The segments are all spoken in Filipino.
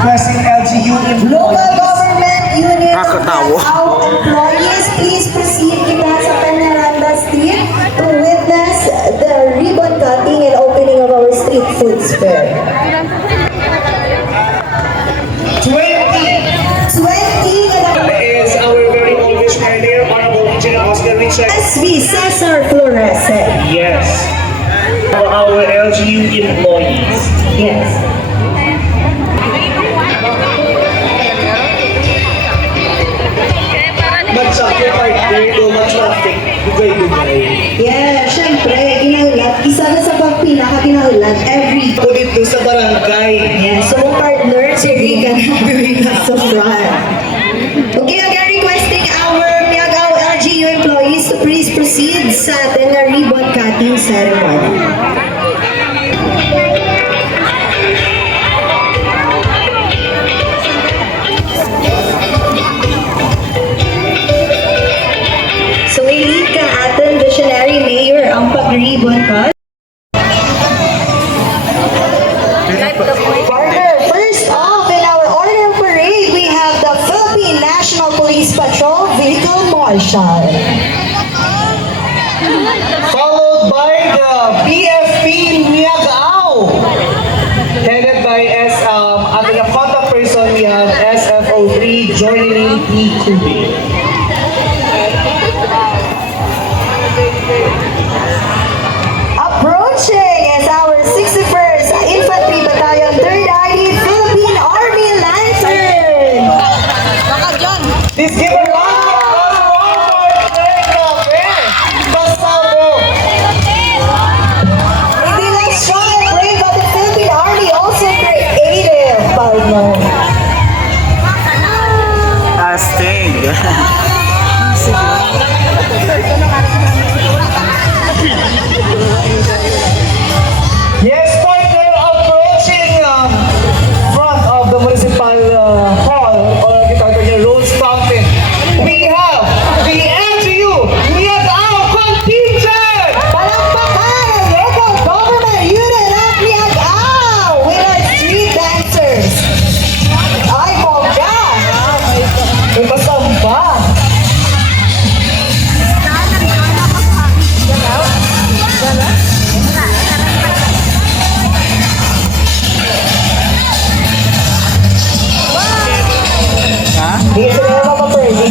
requesting LGU employees. Local government unit of employees, please proceed kita sa Peñaranda Street to witness the ribbon cutting and opening of our street food fair. 20 is our very own visionary mayor, Honorable Engineer Oscar Richard. SV Cesar Flores. Yes. For our LGU employees. Yes. Mag-sacrifice dito, mag-traffic. Dugay-dugay. Yeah, syempre, ginaulat. Isa na sa pinaka-ginaulat every Ako dito sa barangay. yeah, so partner, si Regan sa front. Okay, again requesting our Miagao LGU employees to please proceed sa atin na ribbon cutting ceremony. So, i-lead ka atin, Visionary Mayor, ang pag-ribbon cut. Partner, first off, in our order of parade, we have the Philippine National Police Patrol Vehicle Marshal. Followed by the BFP Miagao. Headed by under the contact person, we have SFO3 joining P. Kubi. Approaching is our 61st Infantry Battalion 3rd Army Philippine Army Lantern. Please give a round of applause for Basado. Hindi lang strong and brave, but the Philippine Army also creative, partner. Astig. Yes, partner, approaching front of the municipal hall or the Rose Fountain. We have the LGU Miagao contingent. Palakpakan ang local government unit of Miagao with our street dancers. Ay, bongga! May masamba. Hindi sila naman mapapwede.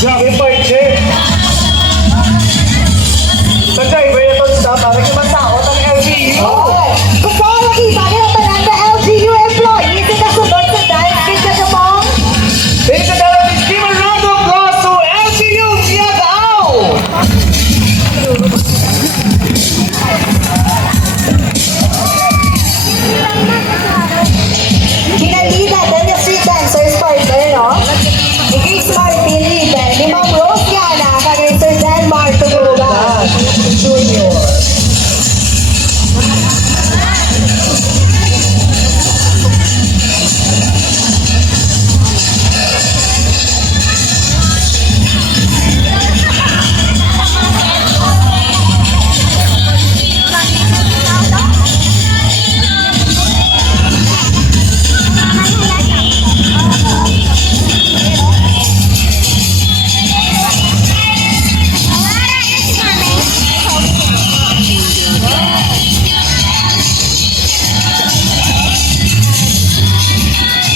Grabe pa eh. Nagkaiba yung ito sa parang yung masao ng LGU. Okay. Gusto ko makita nila pa ng LGU employees na kasunod sa dance kit na namang. Ladies and gentlemen, please give a round of applause to LGU Miagao. Kinalid natin yung street dancers partner, no? Si Chris Martin Liben, ni Ma'am Rose Yana, kagay Sir Dan Martin Rugas. Junior.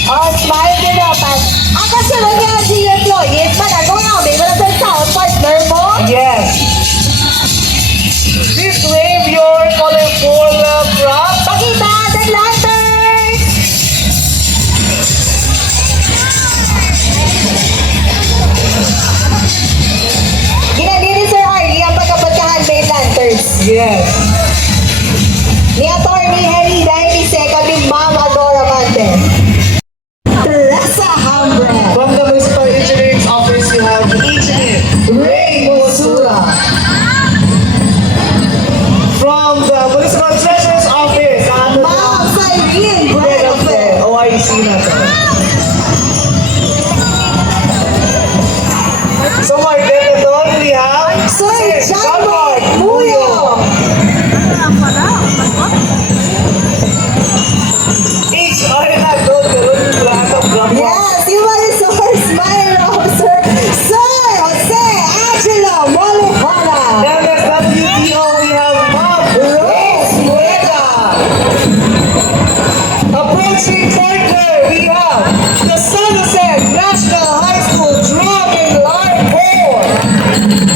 Oh, smile din dapat. Ang kasunod niya ang LGU employees, managawa namin, wala sa sound partner mo. Yes. Please wave your colorful prop. Pakita the lanterns! Ginali ni Sir Arlie ang pagkapagka-handmade lanterns. Yes. Ni Atty. Herida Episeca ni Ma'am Adora Mante. Teresa Hambre. From the Municipal Engineering Office, we have Engineer Ray Mosura. From the Municipal Treasurer's Office, Ma'am Cyrene Buenofe. OIC na to. So, my then we have Sir John Boy Muyo. HR na doon, pero yung lahat ng gamo. Yes, human resource minor officer, Sir Jose Angelo Molejona. MSWTO, we have Ma'am Rose Mueda. Approaching partner, we have the San Jose National High School Drum and Line Corps.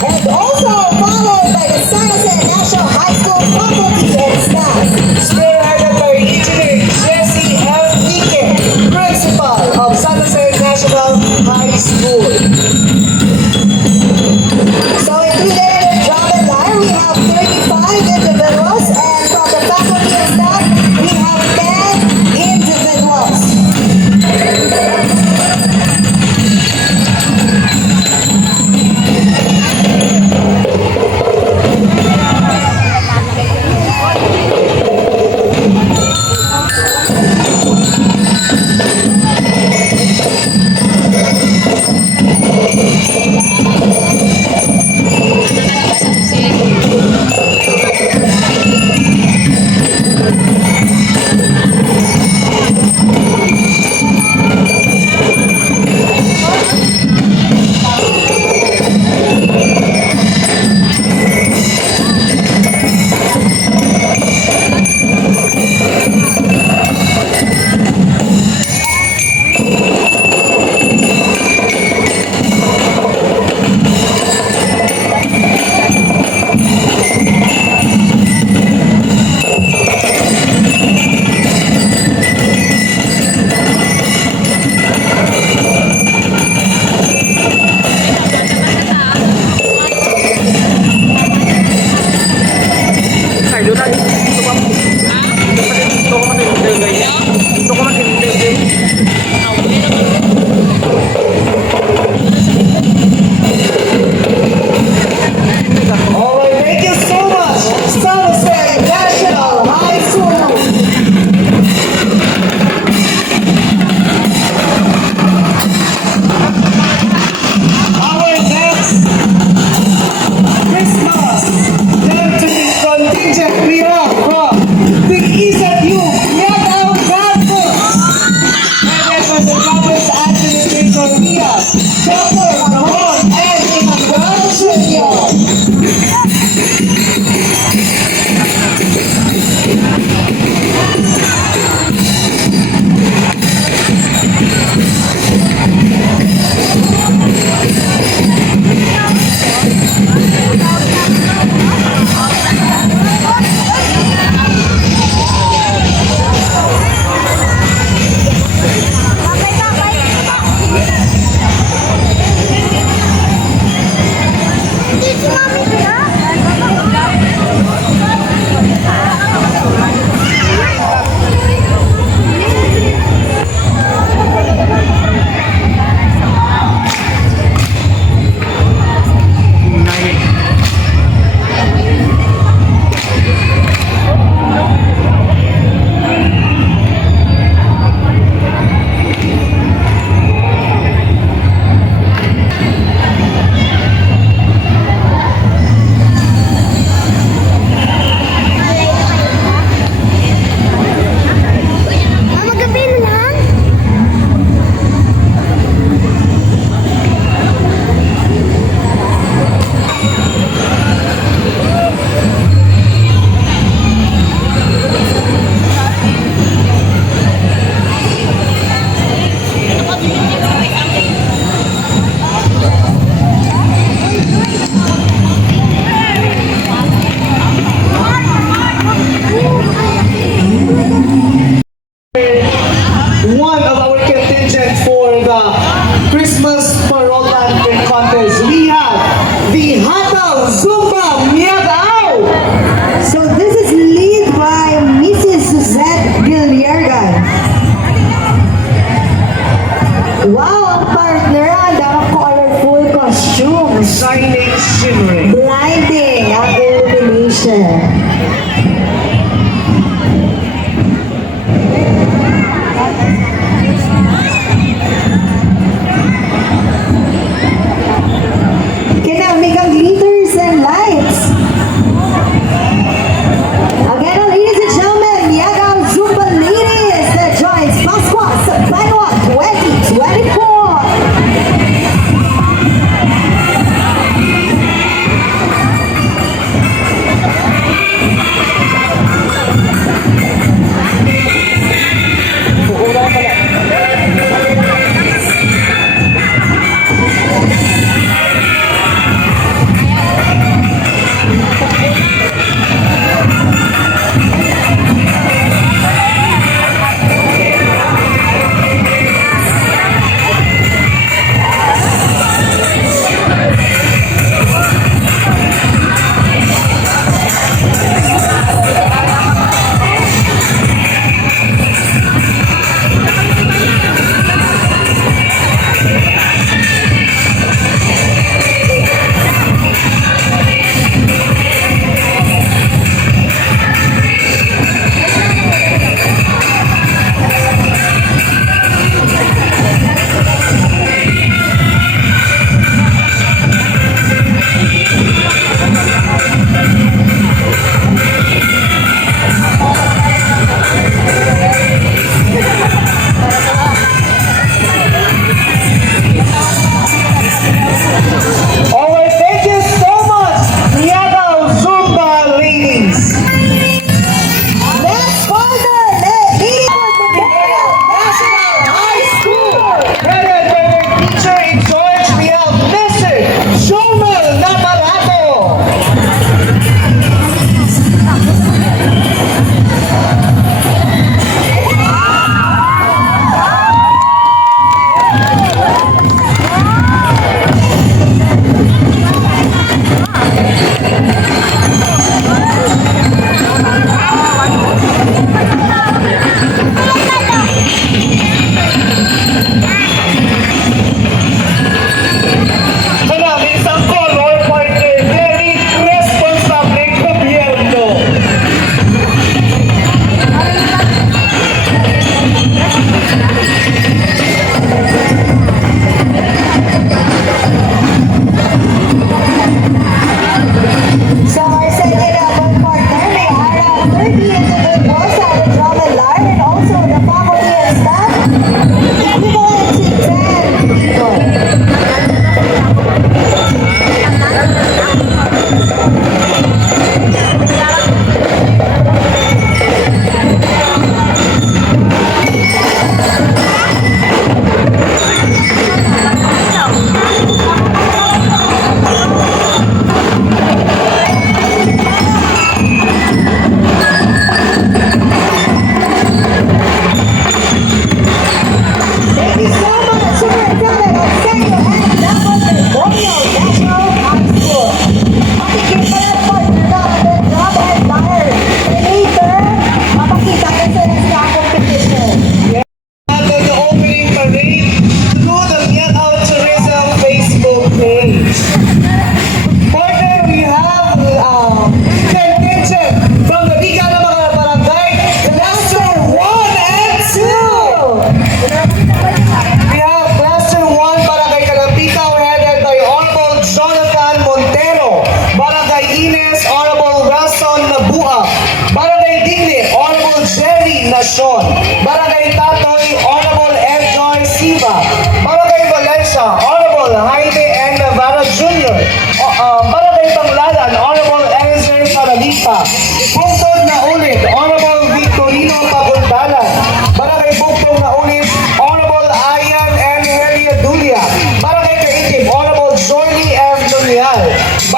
And also followed by the San Jose National High School faculty and staff. Spearheaded by Engineer Jesse F. Deacon, Principal of San Jose National High School. So included in the drum and line, we have 35 individuals, and from the faculty and staff, we have 10 individuals. Ay, doon na. Dito ko. Dito ko matindi, guys. Dito ko matindi, guys. Alright, thank you so much, San Jose National High School. Our next Christmas dedicated contingent we have from the EZU Yagao Campus. Headed by the campus administrator we have Dr. Ramon and Emmanuel Jr. One of our contingent for the Christmas Parol Lantern Contest, we have the Hataw Zumba Miagao. So this is led by Mrs. Suzette Gilliargan. Wow, ang partner, ang damang colorful costumes. Shining, shimmering. Blinding ang illumination. Kinamig ang glitters and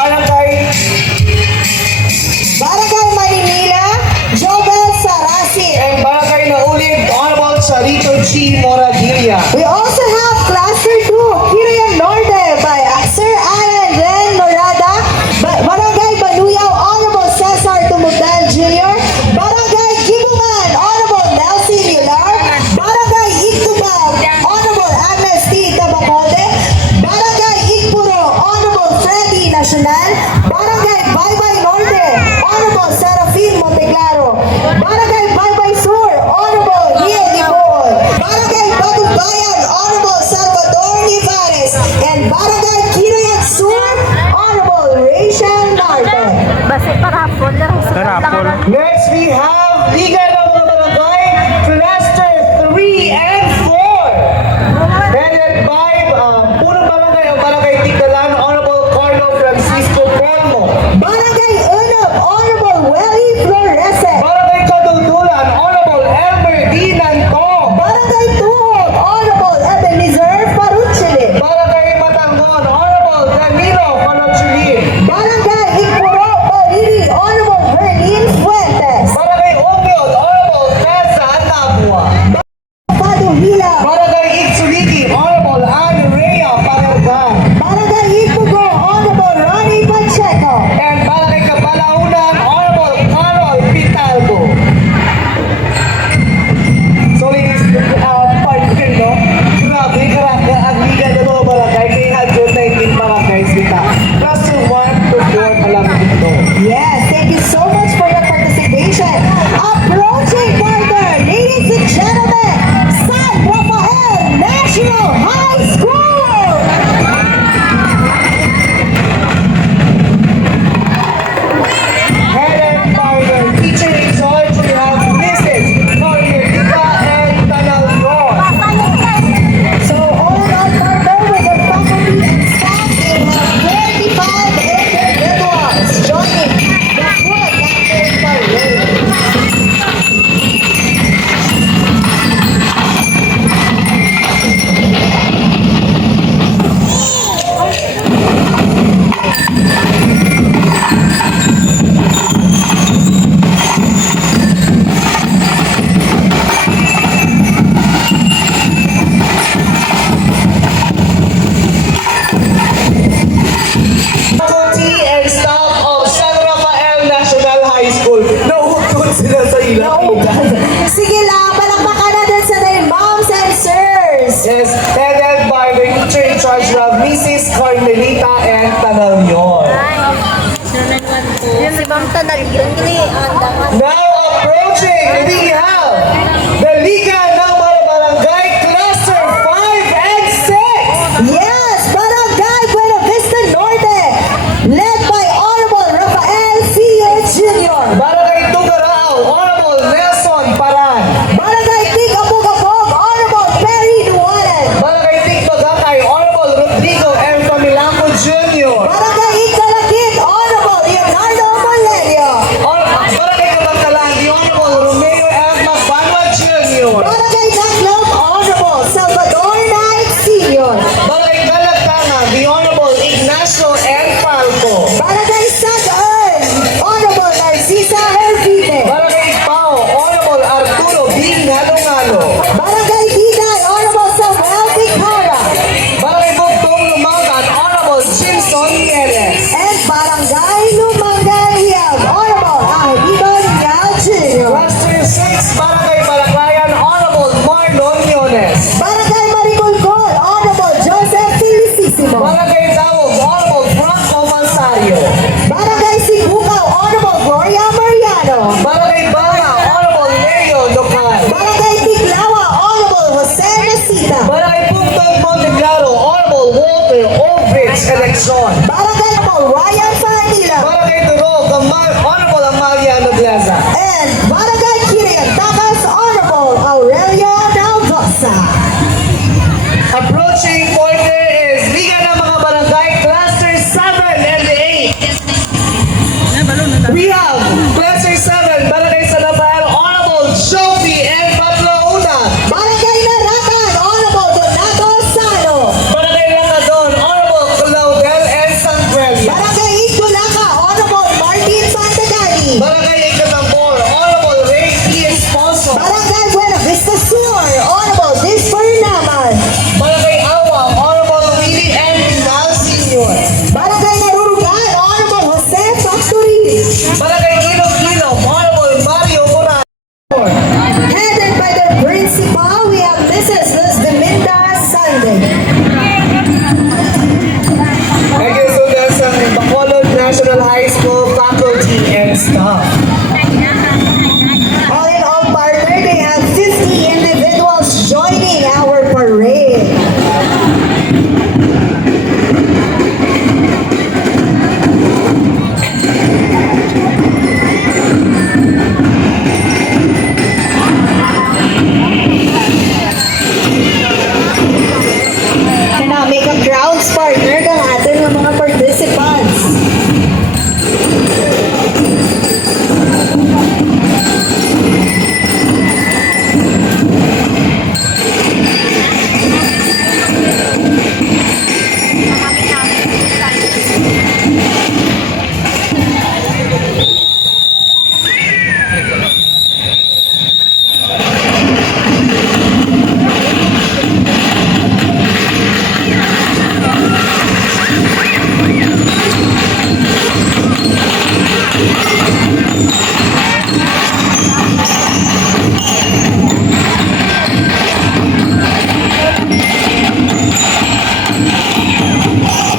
Barangay Barangay Manila, Jobel Sarasi. and Barangay Naulid, Honorable Charito G. Moradilla. We also have Cluster 2, Kirian Norte by Sir Alan Ren Morada, Barangay Banuyaw, Honorable Cesar Tumutan Jr., Barangay Kibungan, Honorable Nelson Yular, Barangay Igtubag, Honorable Agnes T. Tabacolde, Barangay Igpuro, Honorable Freddy Nacional, Barangay Baybay Norte, Honorable Serafin Monteclaro, Barangay Baybay Sur, Honorable Riel Liboon, Barangay Bagumbayan, Honorable Salvador Nivares, and Barangay Kirayan Sur, Honorable Rachel Narton. Basta parapol lang. Parapol. Next, we have Liga ng mga Barangay, Cluster 3 and 4. Headed by Punong Barangay o Barangay Tigdalan, Honorable Carlo Francisco Colmo. Barangay Unop, Honorable Welly Florese. Barangay Kadudulan, Honorable Elmer D. Nantong. Barangay Tuhog, Honorable Ebenezer Paruchile. Barangay Matangon, Honorable Danilo Panochulin. Barangay Igpuro, Bariri, Honorable Verlin Fuentes. Barangay Obiod, Honorable Tessa Nabua. Paduhila. Barangay Itsuliki, Honorable Anne Rhea Panargan. Barangay Itugo, Honorable Ronnie Pacheco. And Barangay Kapalaunan, Honorable Carol Pitalgo. So ladies, partner, no? Grabe, karaka ang liga ng mga barangay. May 119 barangays kita. Cluster 1 to 4 pa lang dito. Yes, thank you so much for your participation. Approaching partner, ladies and gentlemen, San Rafael National High School. Headed by the teacher in charge, we have Mrs. Cornelita and Tanalyon. So all our partner with the faculty and staff, they have 25 individuals joining the foot after parade. Faculty and staff of San Rafael National High School. Nahugot sila sa ilang. Sige lang, palakpakan natin sa name, moms and sirs. Yes, headed by the teacher in charge of Mrs. Carmelita and Tanalyon. Yun si Ma'am Tanal yun. Now approaching, we have the Liga ng mga Barangay Cluster 5 and 6. Yes, Barangay Buena Vista Norte, led by Honorable Rafael C.H. Jr. Barangay Tugarao, Honorable Nelson Paran. Barangay Tigabog-Abog, Honorable Perry Nuwalan. Barangay Tigbagakay, Honorable Rodrigo M. Pamilanco Jr. Barangay Ikalakit, Honorable Leonardo Molenio. Barangay Kabangkalan, the Honorable Romeo F. Magbanwa Jr. Barangay Naklog, Honorable Salvador Knight Sr. Barangay Kalagtangan, the Honorable Ignacio N. Falco. Barangay Sag-Earn, Honorable Narcisa Hervine. Barangay Pao, Honorable Arturo B. Ngalo-Ngalo. Barangay Diday, Honorable Samuel Picara. Barangay Bugtong Lumagan, Honorable Jimson Nieves. And Barangay Lumangan Hiab, Honorable Ahito Nial Jr. Cluster 6, Barangay Balakayan, Honorable Marlon Yones. Barangay Marigulgol, Honorable Joseph Felicissimo. Barangay Dawog, Honorable Franco Mansario. Barangay Sibukaw, Honorable Gloria Mariano. Barangay Banga, Honorable Leo Local. Barangay Tiglawa, Honorable Jose Nasita. Barangay Bugtong Monteclaro, Honorable Walter Obrich Election. Barangay Ryan Fanila. Barangay Durog, Honorable Amalia Noglaza. And Barangay Kirian Takas, Honorable Aurelio Naldosa. Approaching order is Liga ng mga Barangay Cluster 7 and 8. We have Cluster 7, Barangay San Rafael, Honorable Jovi and Patlauna. Barangay Naratan, Honorable Donato Sano. Barangay Langadon, Honorable Claudel and San High School faculty and staff. All in all, partner, they have 50 individuals joining our parade. Kana make a crowds, partner, kang atin ng mga participants.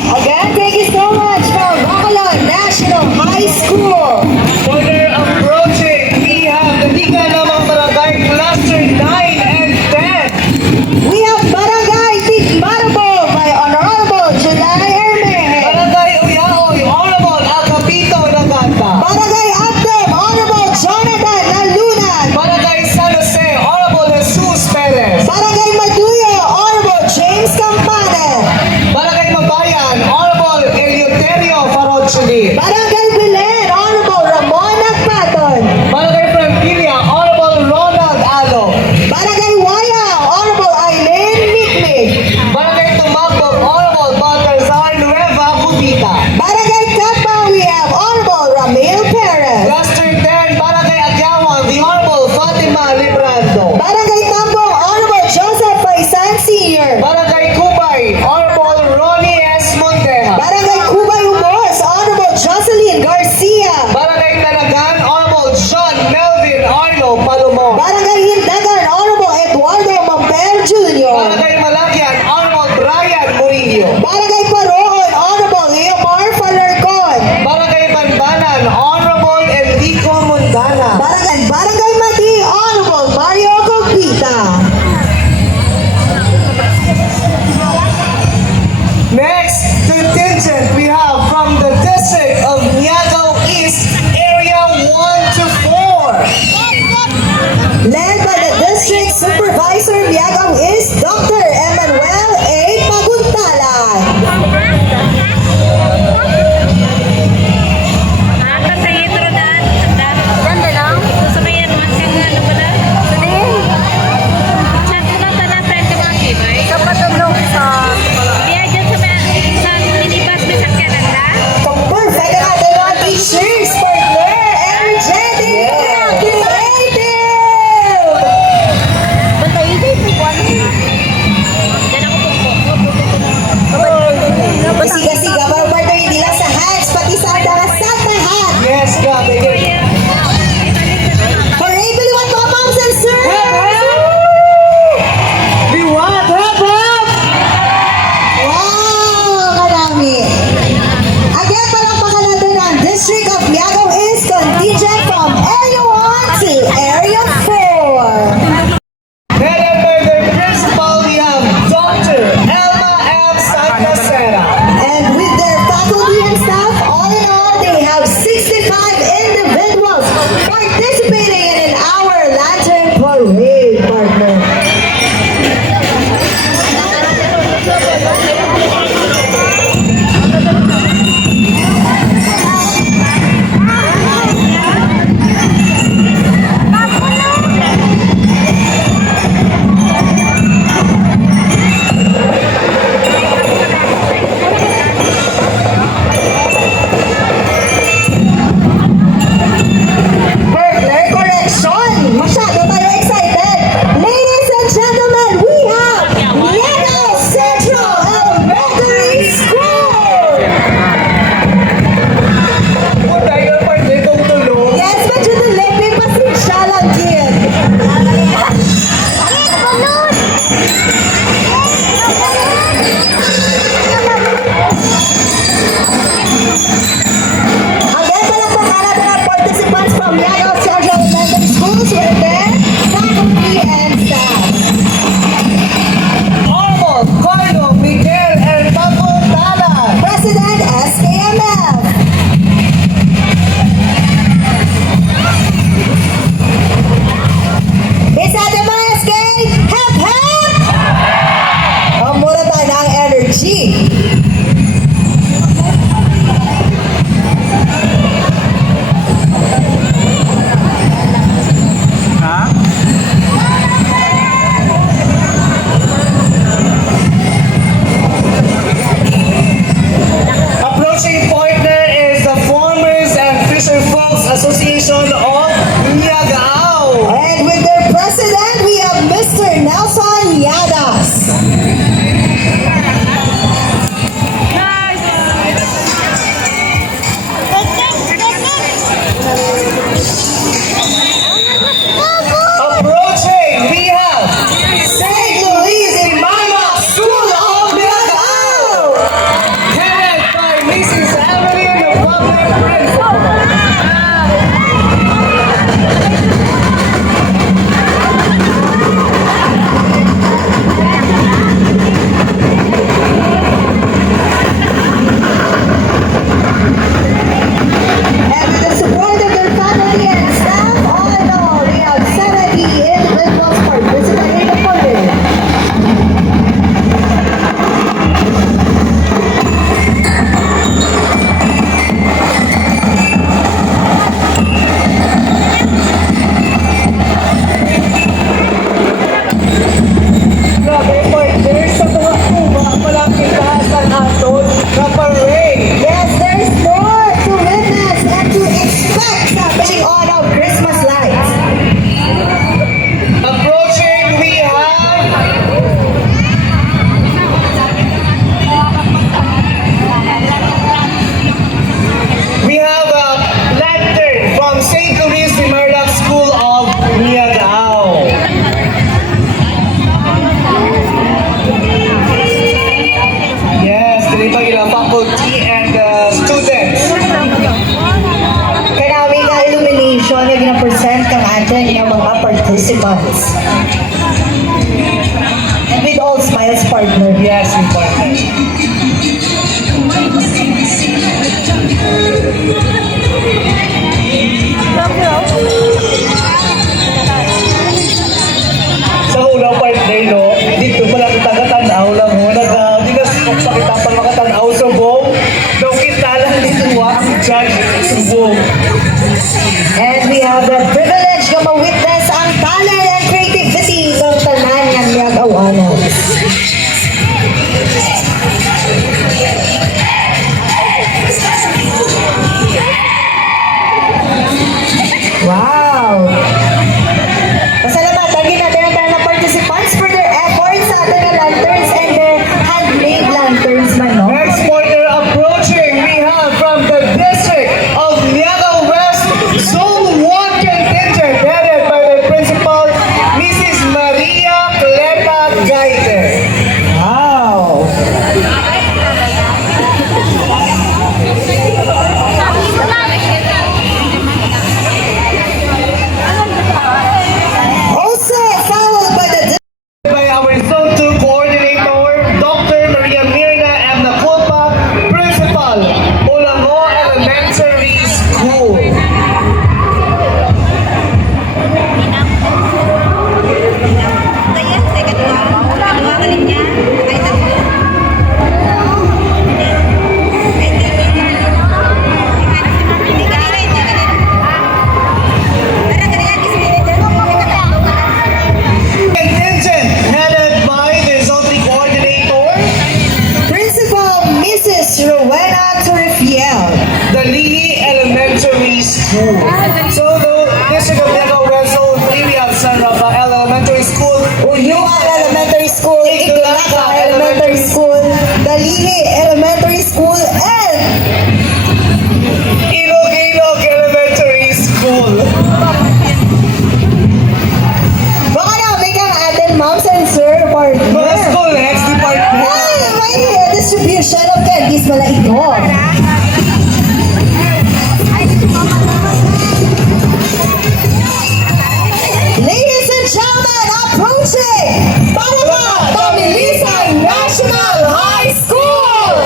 Again, thank you so much from Bacolod National High School. Further approaching, we have the Liga Namang Barangay Cluster 9 and 10. We have Barangay Tigmarabo by Honorable July Hermes. Barangay Uyaoy, Honorable Agapito Naganta. Barangay Abdem, Honorable Jonathan Nalunan. Barangay San Jose, Honorable Jesus Perez. Barangay Maduyo, Honorable James Campana. Barangay Mabayan, Honorable Eleuterio Farochili. Barangay Bilen, Honorable Ramon Nagpaton. Barangay Franquilia, Honorable Ronald Alo. Barangay Waya, Honorable Aileen Mikmik. Barangay Tumagbog, Honorable Baltazar Nueva Cubita. Barangay Katma, we have Honorable Ramil Perez. Cluster 10, Barangay Agyawan, the Honorable Fatima Librando. Barangay Tambong, Honorable Joseph Paisan Sr. Barangay Kubay, Honorable Ronnie S. Monteja. Barangay Cubay Ubos, Honorable Jocelyn Garcia. Barangay Tanagan, Honorable John Melvin Arlo Palomon. Barangay Hindagan, Honorable Eduardo Mamper Jr. Barangay Malagyan, Honorable Brian Murillo. Barangay Paroon, Honorable Leomar Falarcon. Barangay Bandanan, Honorable Enrico Mundana. Barangay Mati, Honorable Mario Copita. Next contingent we have from the District of Niagaw East Area Person of Miagao. And with their president, we have Mr. Nelson Yadas. Approaching, we have St. Louis Imama School of Miagao. Headed by Mrs. Evelyn Public Principal. And with the support of their family and staff, all in all, we have 70 individuals participating in the program. Grabe, partner, sa mga kuma, malapit taas ang aton na parade. Yes, there's more to witness and to expect happening on our Christmas lights. Approaching, we have a lantern from St. Louis Murdoch School of Miagao. Yes, dito yung faculty and students. Kanawin nga illumination na gina-present kang atin ng mga participants. And with all smiles, partner. Yes, important. Sa unang partner, no, dito pala kita katanaw lang mo, di na pakita pa makatanaw sa buong, daw kita lang dito ang judge sa buong. And we have the privilege na ma-witness ang talent and creativity ng tanan ng Miagawanon. Wow! Pasalamatan din natin ang tanan ng participants for their efforts sa ating lanterns and their handmade lanterns man, no? Next partner approaching, we have from the district of Miagao West, Zone 1 contingent, headed by the principal, Mrs. Maria Cleta Gaite. Wow! Jose, followed by the By our Zone 2 coordinator, Dr. Maria Mirna M. Naculpa, Principal, Olango Elementary School. Contingent headed by the Zone 3 coordinator, Principal Mrs. Rowena Torrefiel. the Lee Elementary School. So the District of Miagao West Zone 3, we have San Rafael Elementary School, Uyuan Elementary School, Iglaka Elementary School, Dalihi Elementary School, and Ilog Elementary School. baka namin kang atin, moms and sir, partner. Mga school next department. Ay, may distribution of candies pala ito. Ladies and gentlemen, approaching Palapa Pamilisan National High School!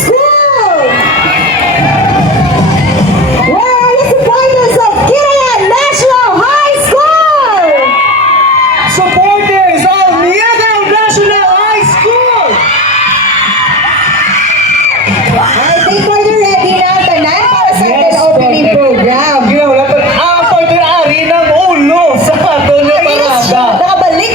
School! Where are the supporters of Kirayan National High School? Supporters of Miagaw National High School! I think we're ready na tanan para sa ating opening program. Ginaw lang ito. Ang pagdari ng ulo sa ato ng parada. Nakabalik.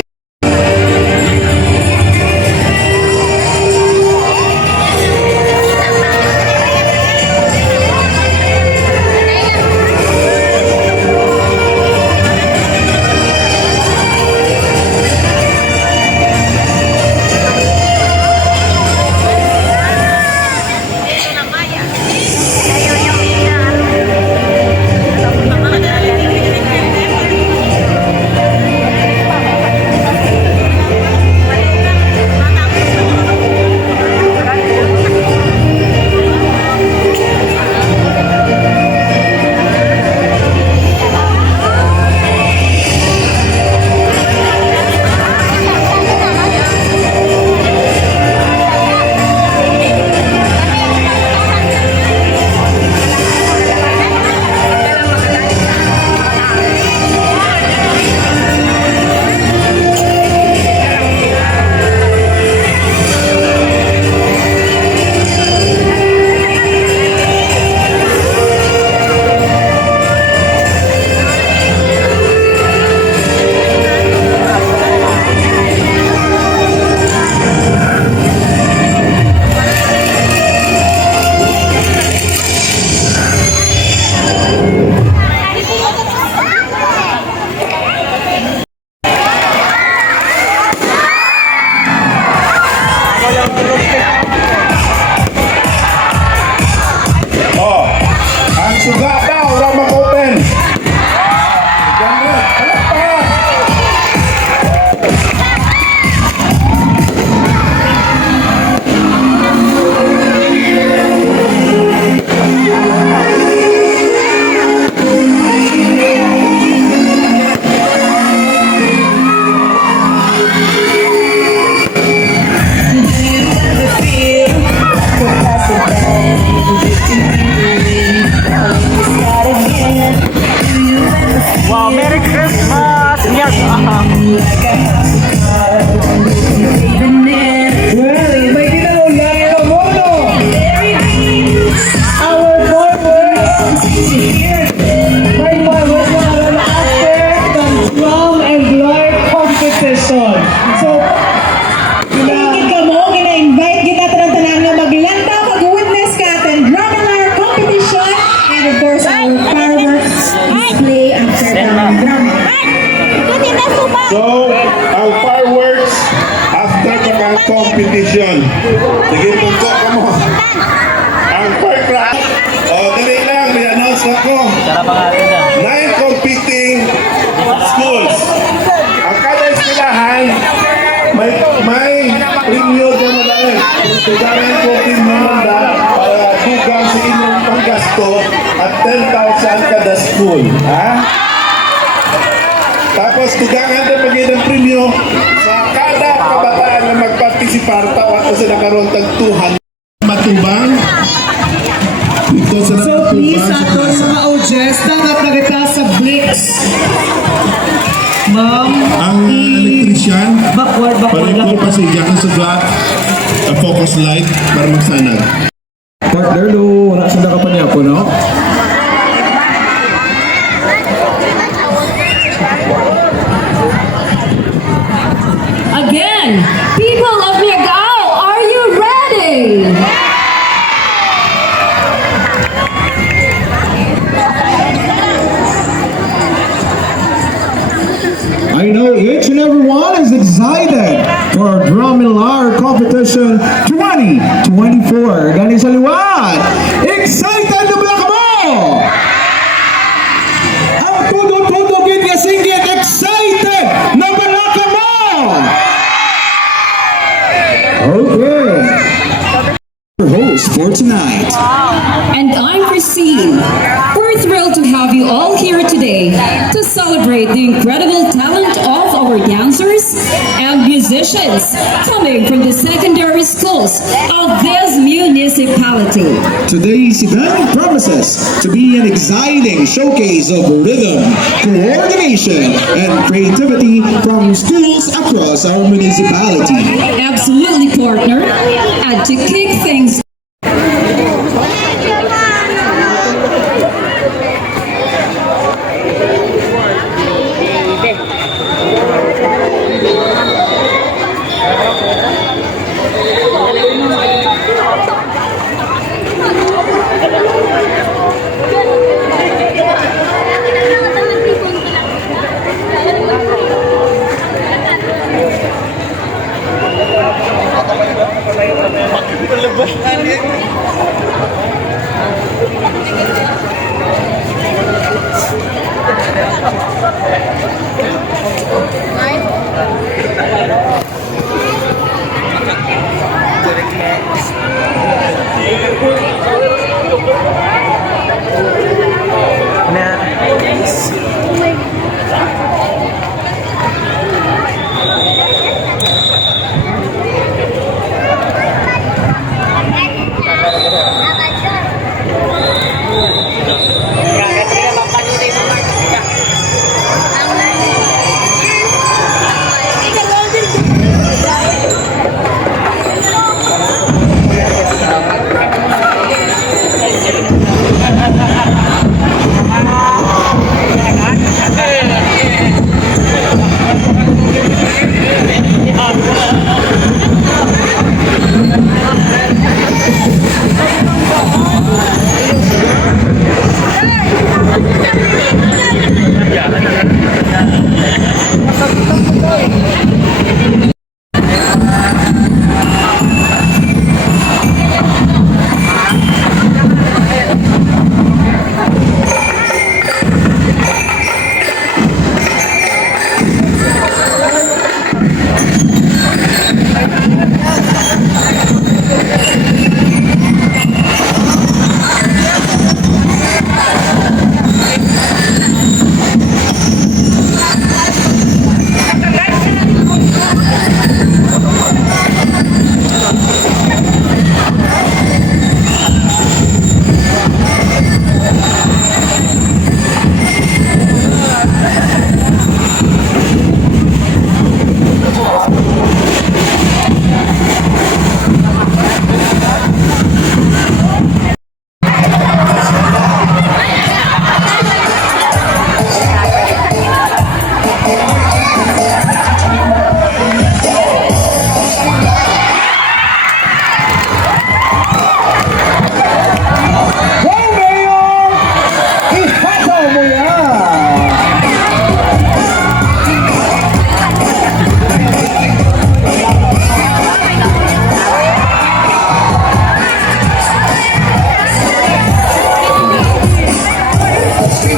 Oh, ang suga daw na mag-open. Ganun, palakpakan. Wow, Merry Christmas! Miagaw! Well, may kinaulan ng mono. Our forward here. My forward na after the drum and blur competition. So, Ingit ka mo, gina-invite kita tanan na maglantaw mag-witness ka ating drum and lyre competition and of course our fireworks display after the drum. So, ang fireworks after the competition. Sige, punto ka mo. Ang firecraft. Dali lang, may announce ako. Sarap ang atin na. 9 competing schools. Ang kada eskwelahan, may premyo na malaki. Tugaran ko pinamanda para dugang sa inyong panggasto at 10,000 kada school. Ha? Tapos tugangan din magiging premyo sa kada kabataan na magpartisipar tawa ko sa nakaroon tag 200 matubang. Ito sa so please, ato sa mga audience, tanggap na kita sa Blix. Ma'am, ang electrician. backward Pareho lang. pa siya ang sugat a focus light para magsanag. Partner, no, wala sa pa niya po, no? Again, people of Miagao, are you ready? I know each and every one is excited for Drum and Lyre Competition 2024. Galing sa liwan! Excited na ba ka mo? Ang tudod-tudogin nga singgit, excited na ba ka mo? Okay. Host host for tonight. And I'm Christine. We're thrilled to have you all here today to celebrate the incredible talent of our dancers and musicians coming from the secondary schools of this municipality. Today's event promises to be an exciting showcase of rhythm, coordination, and creativity from schools across our municipality. Absolutely, partner. And to kick things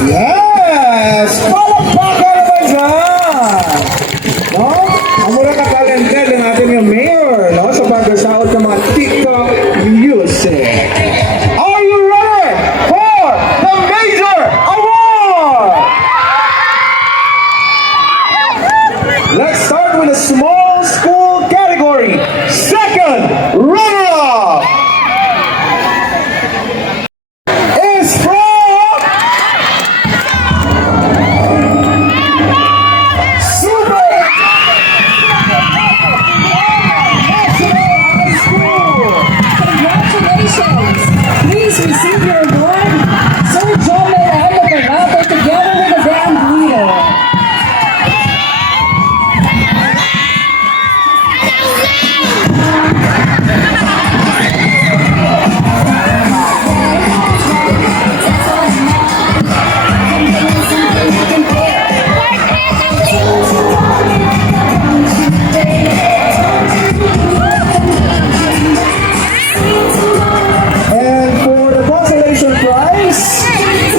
Yes! Palakpakan naman dyan! No? Ang mula ka-talented ng ating yung mayor, no? Sa pagkasaot ng mga TikTok music. Are you ready for the major award? Let's start with the small school category. Second runner-up is from Congratulations! Please receive your award, Sir John and the Parato together with the band leader. And for the consolation prize,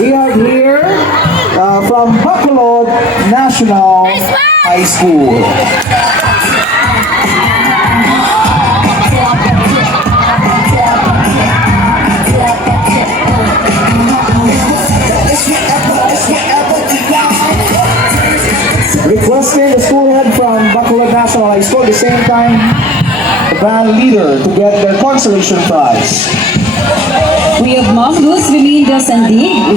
we have here from Bacolod National High School. national leader to get their consolation prize. We have Ma'am Luz Belinda Sandig,